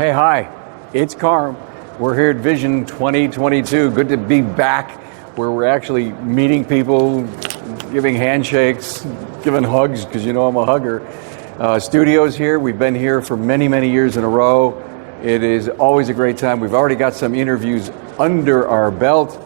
Hey, hi, it's Carm. We're here at Vision 2022. Good to be back where we're actually meeting people, giving handshakes, giving hugs, because you know I'm a hugger. Studios here. We've been here for many, many years in a row. It is always a great time. We've already got some interviews under our belt.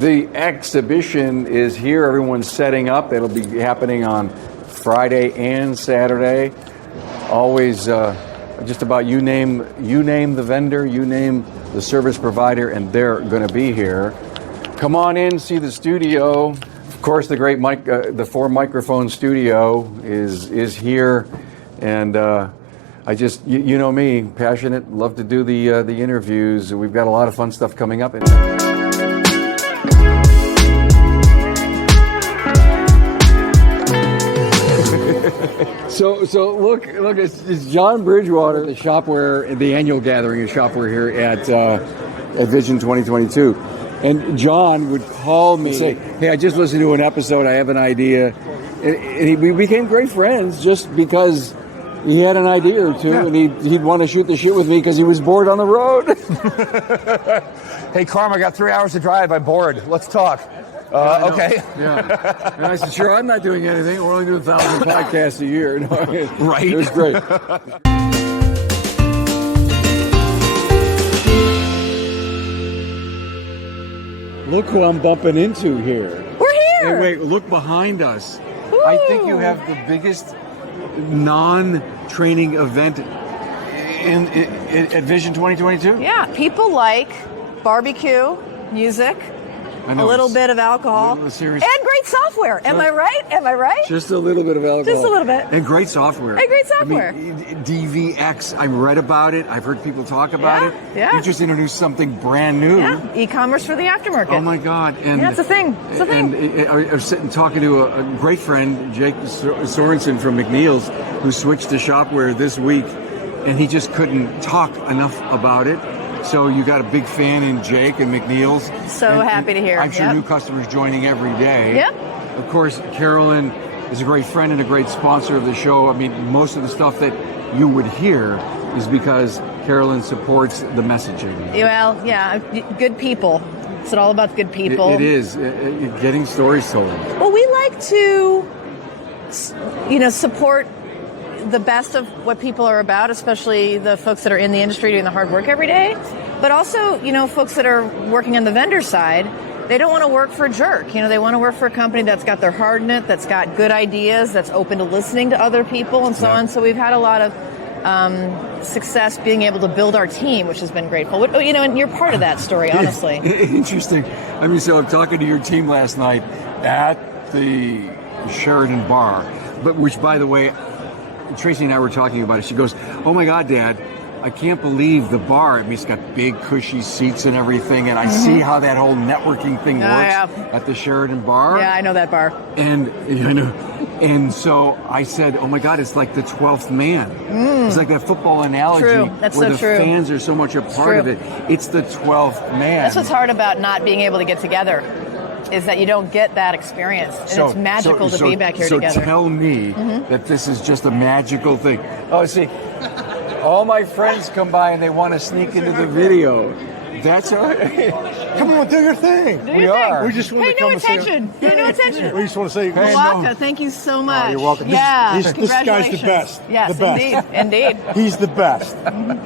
The exhibition is here. Everyone's setting up. It'll be happening on Friday and Saturday. Always just about you name the vendor, you name the service provider, and they're going to be here. Come on in, see the studio. Of course, the great the 4-microphone studio is here, and I just you know me, passionate, love to do the interviews. We've got a lot of fun stuff coming up. So look, it's John Bridgewater, the Shopware, the annual gathering of Shopware here at Vision 2022. And John would call me and say, hey, I just listened to an episode, I have an idea. And we became great friends just because he had an idea or two, yeah. And he'd want to shoot the shit with me because he was bored on the road. Hey, Carm, I got 3 hours to drive, I'm bored. Let's talk. Okay. Yeah. And I said, sure, I'm not doing anything. We're only doing 1,000 podcasts a year. Right. It was great. Look who I'm bumping into here. We're here. Hey, wait, look behind us. Ooh. I think you have the biggest non-training event at Vision 2022. Yeah, people like barbecue, music, a little bit of alcohol, and great software. Am I right? Just a little bit of alcohol. Just a little bit. And great software. I mean, DVX, I read about it. I've heard people talk about it. Yeah. You just introduced something brand new. Yeah, e-commerce for the aftermarket. Oh, my God. And, yeah, it's a thing. And I was sitting talking to a great friend, Jake Sorensen from McNeil's, who switched to Shopware this week, and he just couldn't talk enough about it. So you got a big fan in Jake and McNeil's. So happy to hear. I'm sure new customers joining every day. Yep. Of course, Carolyn is a great friend and a great sponsor of the show. I mean, most of the stuff that you would hear is because Carolyn supports the messaging. Well, yeah, good people. It's all about good people. It is. Getting stories told. Well, we like to, support the best of what people are about, especially the folks that are in the industry doing the hard work every day. But also, folks that are working on the vendor side, they don't want to work for a jerk. They want to work for a company that's got their heart in it, that's got good ideas, that's open to listening to other people and so on. So we've had a lot of success being able to build our team, which has been grateful. And you're part of that story, honestly. Interesting. I mean, so I'm talking to your team last night at the Sheridan Bar, which, by the way, Tracy and I were talking about it. She goes, oh my God, Dad, I can't believe the bar. I mean, it's got big, cushy seats and everything, and I see how that whole networking thing works at the Sheridan Bar. Yeah, I know that bar. And so I said, oh my God, it's like the 12th man. It's like that football analogy where the fans are so much a part of it. It's the 12th man. That's what's hard about not being able to get together, is that you don't get that experience. And it's magical to be back here together. So tell me that this is just a magical thing. Oh, see, all my friends come by and they want to sneak into the video. That's all right. Come on, do your thing. We are. We just want to come and Pay no attention. We just want to say, Milwaukee, thank you so much. Oh, you're welcome. Yeah, this guy's the best. Yes, the best. Indeed. He's the best.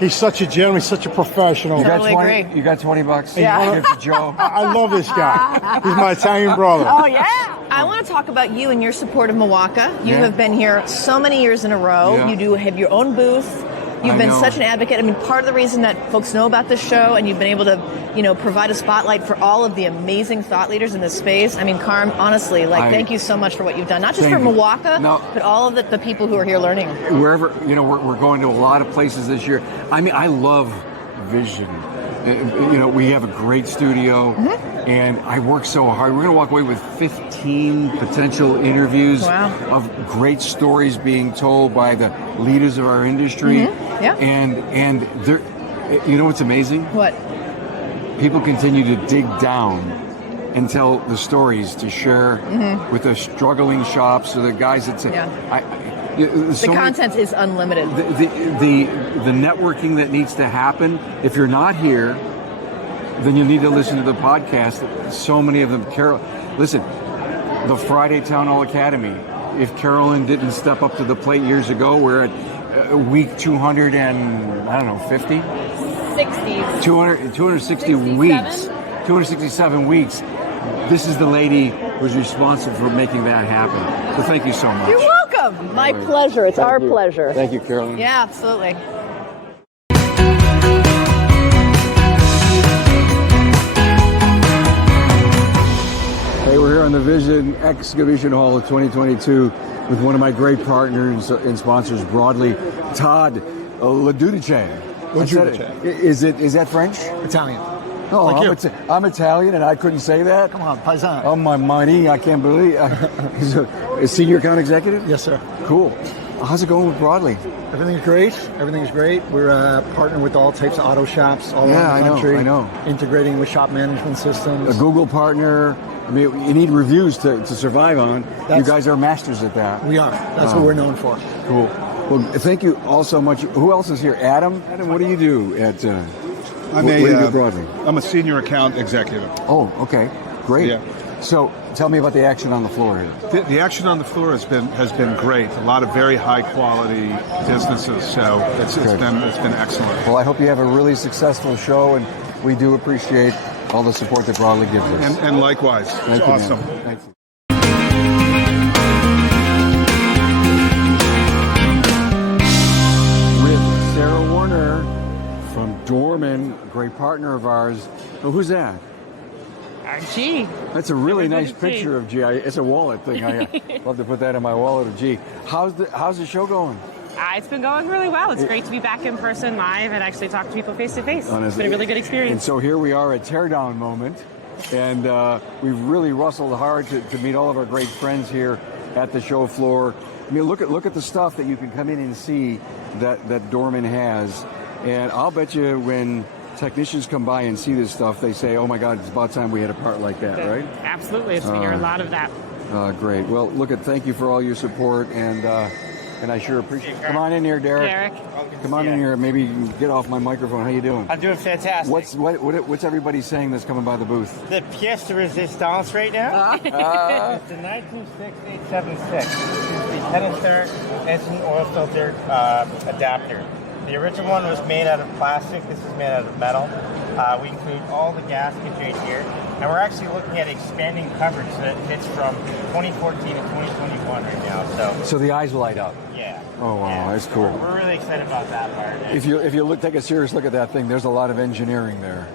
He's such a gentleman. He's such a professional. You got $20? Yeah. Give to Joe. I love this guy. He's my Italian brother. Oh, yeah. I want to talk about you and your support of Milwaukee. You have been here so many years in a row. Yeah. You do have your own booth. You've been such an advocate. I mean, part of the reason that folks know about this show, and you've been able to, provide a spotlight for all of the amazing thought leaders in this space. I mean, Carm, honestly, thank you so much for what you've done. Not just for Milwaukee, but all of the people who are here learning. Wherever, we're going to a lot of places this year. I mean, I love Vision. We have a great studio, and I work so hard. We're going to walk away with 15 potential interviews of great stories being told by the leaders of our industry. Yeah. And they're, you know what's amazing? What? People continue to dig down and tell the stories to share with the struggling shops or the guys that say, The content is unlimited. The networking that needs to happen. If you're not here, then you need to listen to the podcast. So many of them. Listen, the Friday Town Hall Academy. If Carolyn didn't step up to the plate years ago, we're at week 200 and, I don't know, 50? 60s. 260 weeks. 267 weeks. This is the lady who's responsible for making that happen. So thank you so much. You're welcome. My pleasure. It's our pleasure. Thank you, Carolyn. Yeah, absolutely. Hey, we're here on the Vision Exhibition Hall of 2022 with one of my great partners and sponsors, Broadly, Todd Ladudice. Is that French? Italian. Oh, Like I'm Italian, and I couldn't say that. Come on, paisan. Oh, my money! I can't believe. He's a senior account executive. Yes, sir. Cool. How's it going with Broadly? Everything's great. Everything's great. We're partnering with all types of auto shops all around the country. I know. Integrating with shop management systems. A Google partner. I mean, you need reviews to survive on. You guys are masters at that. We are. That's what we're known for. Cool. Well, thank you all so much. Who else is here? Adam? Adam, what do you do at what do you do Broadly? I'm a senior account executive. Oh, okay. Great. Yeah. So tell me about the action on the floor here. The action on the floor has been great. A lot of very high quality businesses. So it's been excellent. Well, I hope you have a really successful show, and we do appreciate all the support that Broadly gives us. And likewise. Thank It's you, awesome. man. Thank you. With Sarah Warner from Dorman, a great partner of ours. Oh, who's that? G. That's a really Everybody's nice picture of G. It's a wallet thing. I love to put that in my wallet of G. How's the show going? It's been going really well. It's great to be back in person live and actually talk to people face to face. It's been a really good And experience. so here we are at Teardown Moment, and we've really wrestled hard to meet all of our great friends here at the show floor. I mean, look at the stuff that you can come in and see that Dorman has, and I'll bet you when technicians come by and see this stuff, they say, "Oh my God, it's about time we had a part like that," right? Absolutely. It's been a lot of that. Great. Well, thank you for all your support, and I sure appreciate it. Come on in here, Derek. Come on in here. Maybe you can get off my microphone. How you doing? I'm doing fantastic. What's everybody saying that's coming by the booth? The pièce de résistance right now? It's the 1968-76. It's the canister engine oil filter adapter. The original one was made out of plastic. This is made out of metal. We include all the gaskets right here. And we're actually looking at expanding coverage so that it fits from 2014 to 2021 right now. So the eyes light up. Yeah. Oh wow, yeah. that's cool. We're really excited about that part. If you take a serious look at that thing, there's a lot of engineering there.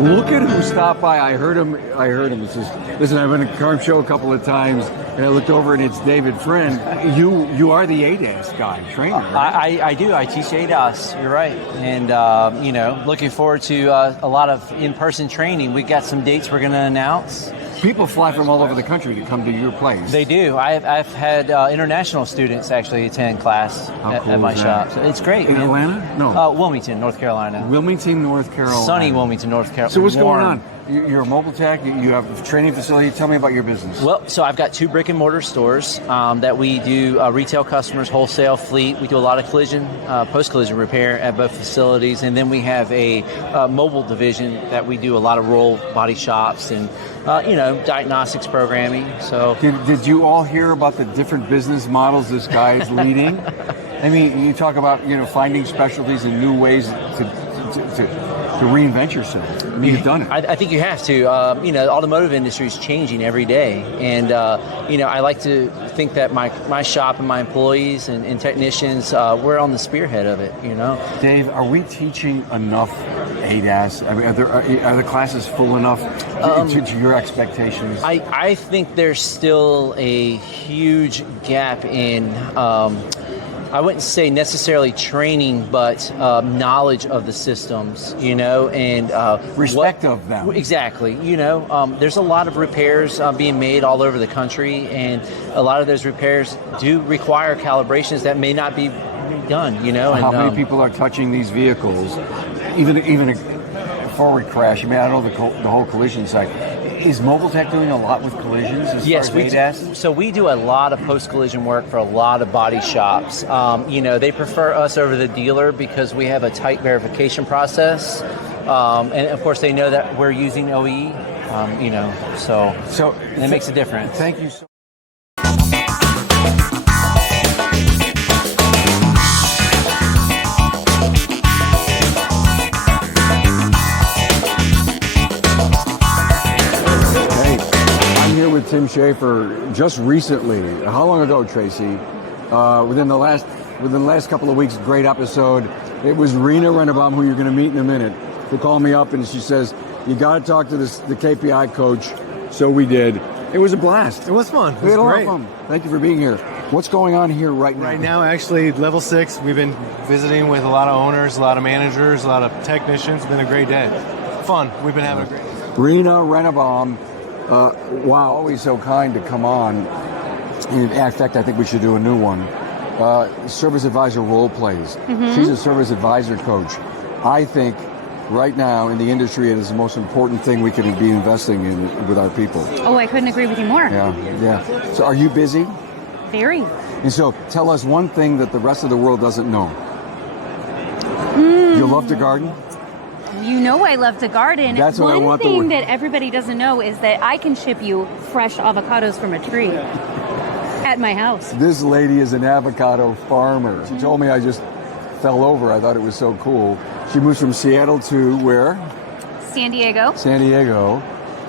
Look at who stopped by. I heard him. It says, listen, I've been at Carm show a couple of times, and I looked over, and it's David Friend. You are the ADAS guy, trainer, right? I do. I teach ADAS. You're right. And, looking forward to a lot of in-person training. We got some dates we're going to announce. People fly from all over the country to come to your place. They do. I've had international students actually attend class at my shop. So it's great. In Atlanta? No. Wilmington, North Carolina. Wilmington, North Carolina. Sunny Wilmington, North Carolina. So what's going on? You're a mobile tech. You have a training facility. Tell me about your business. Well, so I've got 2 brick and mortar stores that we do retail customers, wholesale, fleet. We do a lot of collision, post-collision repair at both facilities. And then we have a mobile division that we do a lot of roll body shops and, diagnostics programming. So Did you all hear about the different business models this guy is leading? I mean, you talk about, finding specialties and new ways to reinvent yourself. I mean, you've done it. I think you have to. The automotive industry is changing every day. And, I like to think that my shop and my employees and technicians, we're on the spearhead of it, Dave, are we teaching enough ADAS? I mean, are the classes full enough to your expectations? I think there's still a huge gap in I wouldn't say necessarily training, but knowledge of the systems, and respect of them. Exactly. There's a lot of repairs being made all over the country, and a lot of those repairs do require calibrations that may not be done, you know. And How many people are touching these vehicles? Even a forward crash. I mean, I don't know the whole collision side. Is Mobile Tech doing a lot with collisions as Yes, far as ADAS? so we do a lot of post-collision work for a lot of body shops. You know, they prefer us over the dealer because we have a tight verification process. And of course, they know that we're using OE, you know, so it makes a difference. Thank you so with Tim Schaefer just recently. How long ago, Tracy? Within the last couple of weeks, great episode. It was Rena Rennebaum, who you're going to meet in a minute, who called me up and she says, "You got to talk to the KPI coach." So we did. It was a blast. It was fun. It We had was a lot great. of fun. Thank you for being here. What's going on here right now? Right now, actually, level 6. We've been visiting with a lot of owners, a lot of managers, a lot of technicians. It's been a great day. Fun. We've been having a great day. Rena Rennebaum. Wow, always so kind to come on. In fact, I think we should do a new one. Service advisor role plays. She's a service advisor coach. I think right now in the industry, it is the most important thing we can be investing in with our people. Oh, I couldn't agree with you more. Yeah. So are you busy? Very. And so tell us one thing that the rest of the world doesn't know. You love to garden? You know I love to garden. That's what I One want thing that everybody doesn't know is that I can ship you fresh avocados from a tree at my house. This lady is an avocado farmer. She told me, I just fell over. I thought it was so cool. She moves from Seattle to where? San Diego. San Diego.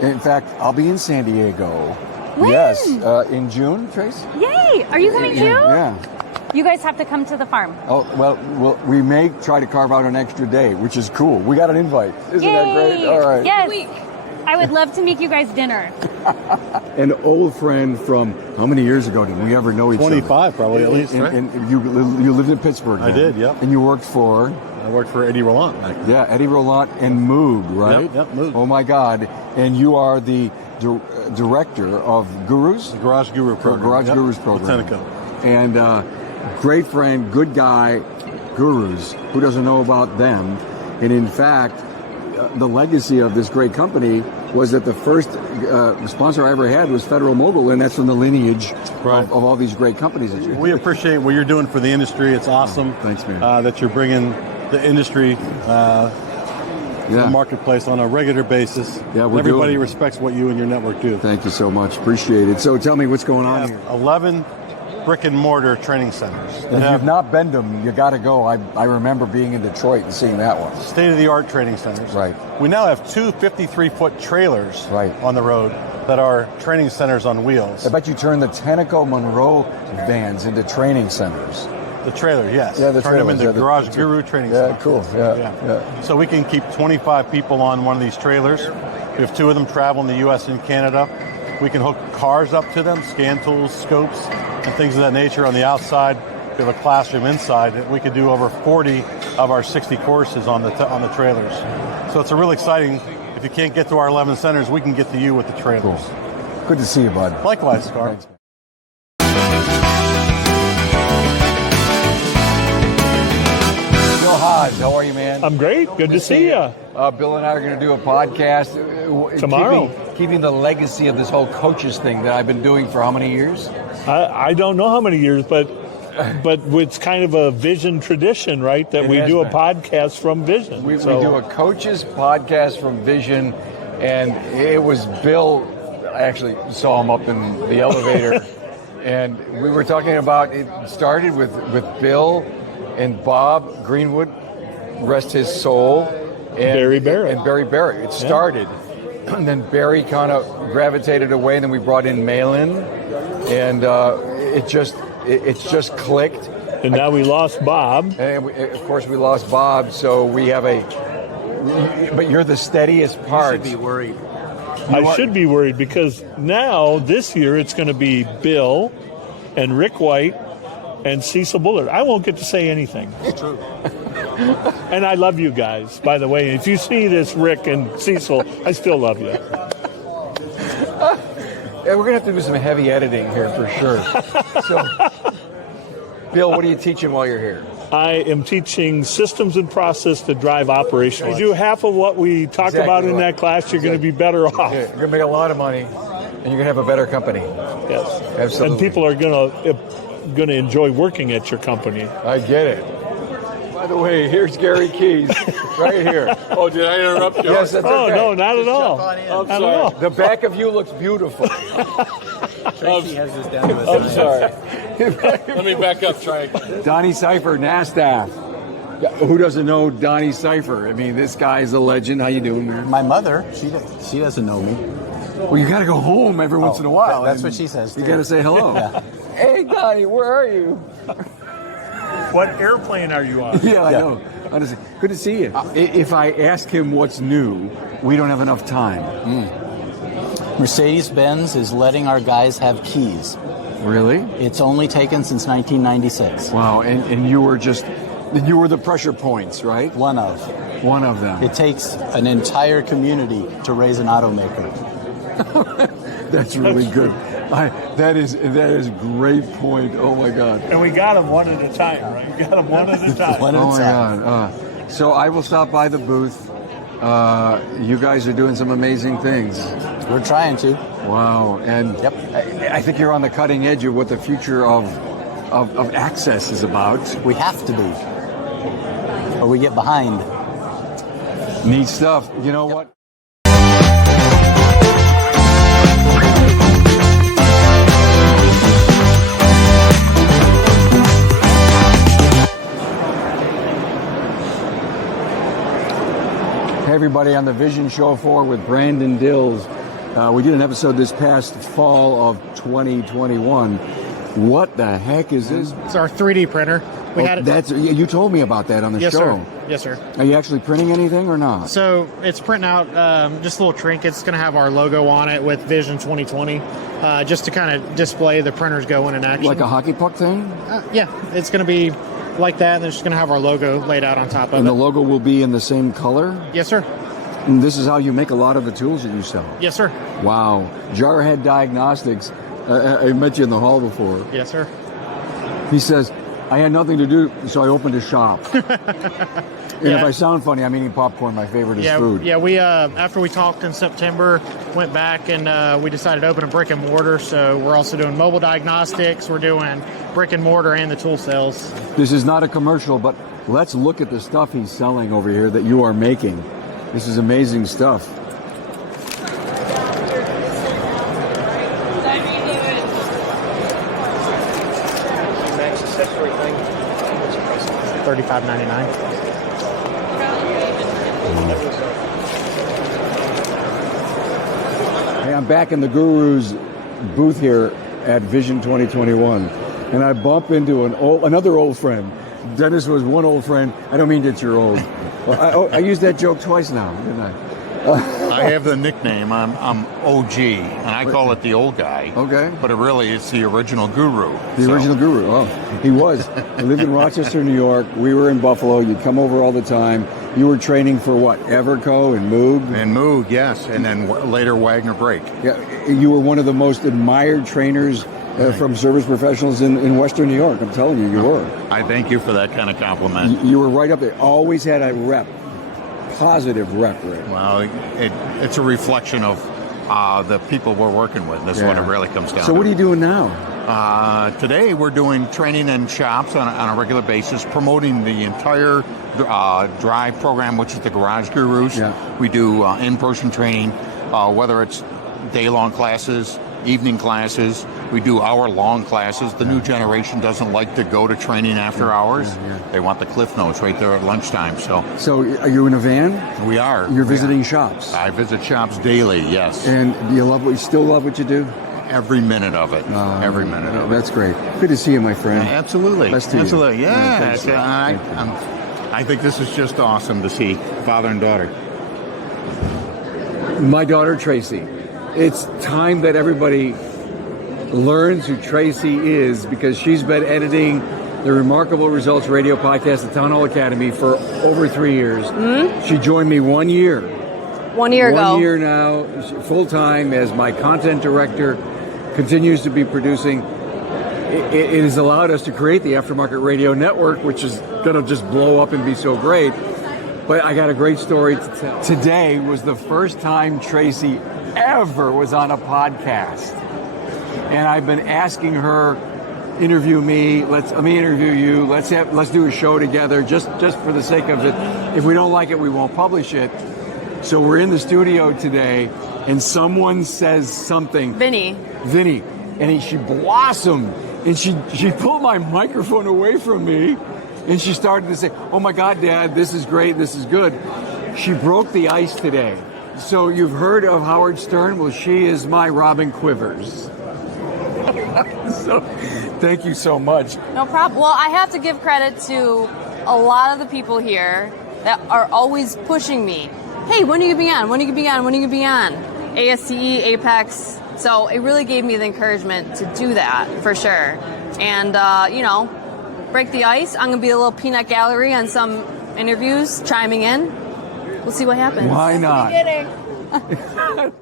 In fact, I'll be in San Diego. When? Yes, in June, Trace? Yay! Are you coming too? Yeah. You guys have to come to the farm. Oh, well, we may try to carve out an extra day, which is cool. We got an invite. Isn't that great? All right. Yes. I would love to make you guys dinner. An old friend from how many years ago did we ever know each 25 probably at least. Right? And you lived in Pittsburgh. I did, yep. And you worked for? I worked for Eddie Roland. Yeah, Eddie Roland and Moog, right? Yep, Moog. Oh my God. And you are the director of Gurus? The Garage Guru program. Garage Gurus program. Botanico. And great friend, good guy, Gurus. Who doesn't know about them? And in fact, the legacy of this great company was that the first sponsor I ever had was Federal Mogul, and that's from the lineage of all these great companies that you. We appreciate what you're doing for the industry. It's awesome. Thanks, man. That you're bringing the industry to the marketplace on a regular basis. Yeah, everybody respects what you and your network do. Thank you so much. Appreciate it. So tell me what's going on here. 11 brick and mortar training centers. If you've not been to them, you got to go. I remember being in Detroit and seeing that one. State-of-the-art training centers. Right. We now have 2 53-foot trailers on the road that are training centers on wheels. I bet you turn the Tenneco Monroe vans into training centers. The trailer, yes. Yeah, the turn them trailers, into the Garage Guru training centers. Yeah, cool. Yeah. So we can keep 25 people on one of these trailers. We have 2 of them traveling the U.S. and Canada. We can hook cars up to them, scan tools, scopes, and things of that nature on the outside. We have a classroom inside. We could do over 40 of our 60 courses on the trailers. So it's a really exciting. If you can't get to our 11 centers, we can get to you with the trailers. Cool. Good to see you, bud. Likewise, Carm. Thanks. Bill Hodge, how are you, man? I'm great. Good to see you. Bill and I are going to do a podcast tomorrow. Keeping the legacy of this whole coaches thing that I've been doing for how many years? I don't know how many years, but it's kind of a Vision tradition, right? That we do a podcast from Vision. We do a coaches podcast from Vision, and it was Bill. I actually saw him up in the elevator, and we were talking about it. Started with Bill and Bob Greenwood, rest his soul, and Barry Barrett. It started. And then Barry kind of gravitated away, and then we brought in Malin, and it's just clicked. And now we lost Bob. And of course we lost Bob, so we have but you're the steadiest part. You should be worried. I should be worried because now, this year, it's going to be Bill and Rick White and Cecil Bullard. I won't get to say anything. It's true. And I love you guys, by the way. If you see this, Rick and Cecil, I still love you. Yeah, we're going to have to do some heavy editing here for sure. So, Bill, what are you teaching while you're here? I am teaching systems and process to drive operational. You do half of what we talk about in that class, you're going to be better off. You're going to make a lot of money, and you're going to have a better company. Yes, absolutely. And people are going to enjoy working at your company. I get it. By the way, here's Gary Keys, right here. Oh, did I interrupt you? Yes, that's okay. No, not at all. Not at all. The back of you looks beautiful. Tracy has this down to a I'm sorry. Let me back up. Try again. Donnie Cipher, NASDAQ. Who doesn't know Donnie Cipher? I mean, this guy's a legend. How you doing, man? My mother, she doesn't know me. Well, you got to go home every once in a while. That's what she says, You too. got to say hello. Yeah. Hey, Donnie, where are you? What airplane are you on? Yeah, I know. Honestly, good to see you. If I ask him what's new, we don't have enough time. Mercedes-Benz is letting our guys have keys. Really? It's only taken since 1996. Wow, and you were the pressure points, right? One of them. It takes an entire community to raise an automaker. That's really good. That is a great point. Oh my God. And we got them one at a time, right? We got them one at a time. One at Oh a my time. God. So I will stop by the booth. You guys are doing some amazing things. We're trying to. Wow. And Yep. I think you're on the cutting edge of what the future of access is about. We have to be, or we get behind. Neat stuff. You know what? Hey everybody, on the Vision Show 4 with Brandon Dills. We did an episode this past fall of 2021. What the heck is this? It's our 3D printer. You told me about that on the yes, show. Sir. Yes, sir. Are you actually printing anything or not? So it's printing out just little trinkets. It's going to have our logo on it with Vision 2020, just to kind of display the printers going in action. Like a hockey puck thing? Yeah, it's going to be like that, and it's just going to have our logo laid out on top of it. And the logo will be in the same color? Yes, sir. And this is how you make a lot of the tools that you sell? Yes, sir. Wow. Jarhead Diagnostics. I met you in the hall before. Yes, sir. He says, I had nothing to do, so I opened a shop. And if I sound funny, I'm eating popcorn. My favorite is food. Yeah, we after we talked in September, went back and we decided to open a brick and mortar. So we're also doing mobile diagnostics. We're doing brick and mortar and the tool sales. This is not a commercial, but let's look at the stuff he's selling over here that you are making. This is amazing stuff. Max accessory thing. $35.99. Hey, I'm back in the Guru's booth here at Vision 2021, and I bump into another old friend. Dennis was one old friend. I don't mean that you're old. I used that joke twice now, didn't I? I have the nickname. I'm OG, and I call it the old guy. Okay. But it really is the original guru. The original Guru. Oh, he was. He lived in Rochester, New York. We were in Buffalo. You'd come over all the time. You were training for what? Everco and Moog? And Moog, yes. And then later Wagner Brake. Yeah. You were one of the most admired trainers from service professionals in Western New York. I'm telling you, you were. I thank you for that kind of compliment. You were right up there. Always had a rep. Positive rep rate. Well, it's a reflection of the people we're working with. That's what it really comes down to. So what are you doing now? Today we're doing training in shops on a regular basis, promoting the entire drive program, which is the Garage Gurus. Yeah. We do in-person training, whether it's day-long classes, evening classes. We do hour-long classes. The new generation doesn't like to go to training after hours. They want the Cliff Notes right there at lunchtime. So are you in a van? We are. You're visiting shops? I visit shops daily, yes. And you still love what you do? Every minute of it. Every minute of it. That's great. Good to see you, my friend. Absolutely. Best to you. Absolutely. Yeah. Thanks. I think this is just awesome to see father and daughter. My daughter, Tracy. It's time that everybody learns who Tracy is, because she's been editing the Remarkable Results radio podcast at Town Hall Academy for over 3 years. Mm-hmm. She joined me 1 year. 1 year ago. 1 year now, full time as my content director, continues to be producing. it has allowed us to create the Aftermarket Radio Network, which is going to just blow up and be so great. But I got a great story to tell. Today was the first time Tracy ever was on a podcast. And I've been asking her, interview me, let me interview you, let's do a show together just for the sake of it. If we don't like it, we won't publish it. So we're in the studio today, and someone says something. Vinny. And she blossomed, and she pulled my microphone away from me, and she started to say, "Oh my God, Dad, this is great, this is good." She broke the ice today. So you've heard of Howard Stern? Well, she is my Robin Quivers. So thank you so much. No problem. Well, I have to give credit to a lot of the people here that are always pushing me. Hey, when are you going to be on? When are you going to be on? When are you going to be on? ASTE, AAPEX. So it really gave me the encouragement to do that, for sure. And, break the ice. I'm going to be a little peanut gallery on some interviews, chiming in. We'll see what happens. Why not? That's the beginning.